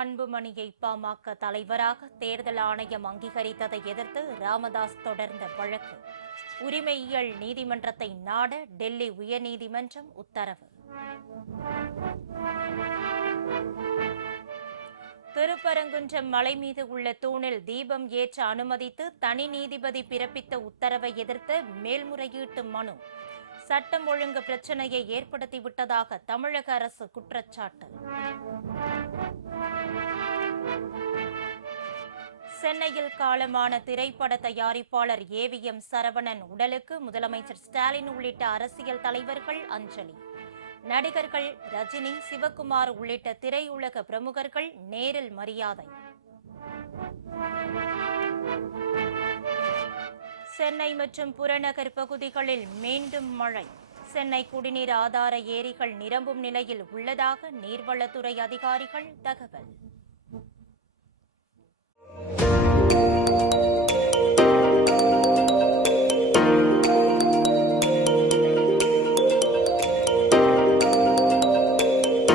அன்புமணியை பாமக தலைவராக தேர்தல் ஆணையம் அங்கீகரித்ததை எதிர்த்து ராமதாஸ் தொடர்ந்த வழக்கு. உரிமையியல் நீதிமன்றத்தை நாட டெல்லி உயர்நீதிமன்றம் உத்தரவு. திருப்பரங்குன்றம் மலை மீது உள்ள தூணில் தீபம் ஏற்ற அனுமதித்து தனி நீதிபதி பிறப்பித்த உத்தரவை எதிர்த்து மேல்முறையீட்டு மனு. சட்டம் ஒழுங்கு பிரச்சினையை ஏற்படுத்திவிட்டதாக தமிழக அரசு குற்றச்சாட்டு. சென்னையில் காலமான திரைப்பட தயாரிப்பாளர் ஏவிஎம் சரவணன் உடலுக்கு முதலமைச்சர் ஸ்டாலின் உள்ளிட்ட அரசியல் தலைவர்கள் அஞ்சலி. நடிகர்கள் ரஜினி, சிவகுமார் உள்ளிட்ட திரையுலக பிரமுகர்கள் நேரில் மரியாதை. சென்னை மற்றும் புறநகர் பகுதிகளில் மீண்டும் மழை. சென்னை குடிநீர் ஆதார ஏரிகள் நிரம்பும் நிலையில் உள்ளதாக நீர்வளத்துறை அதிகாரிகள் தகவல்.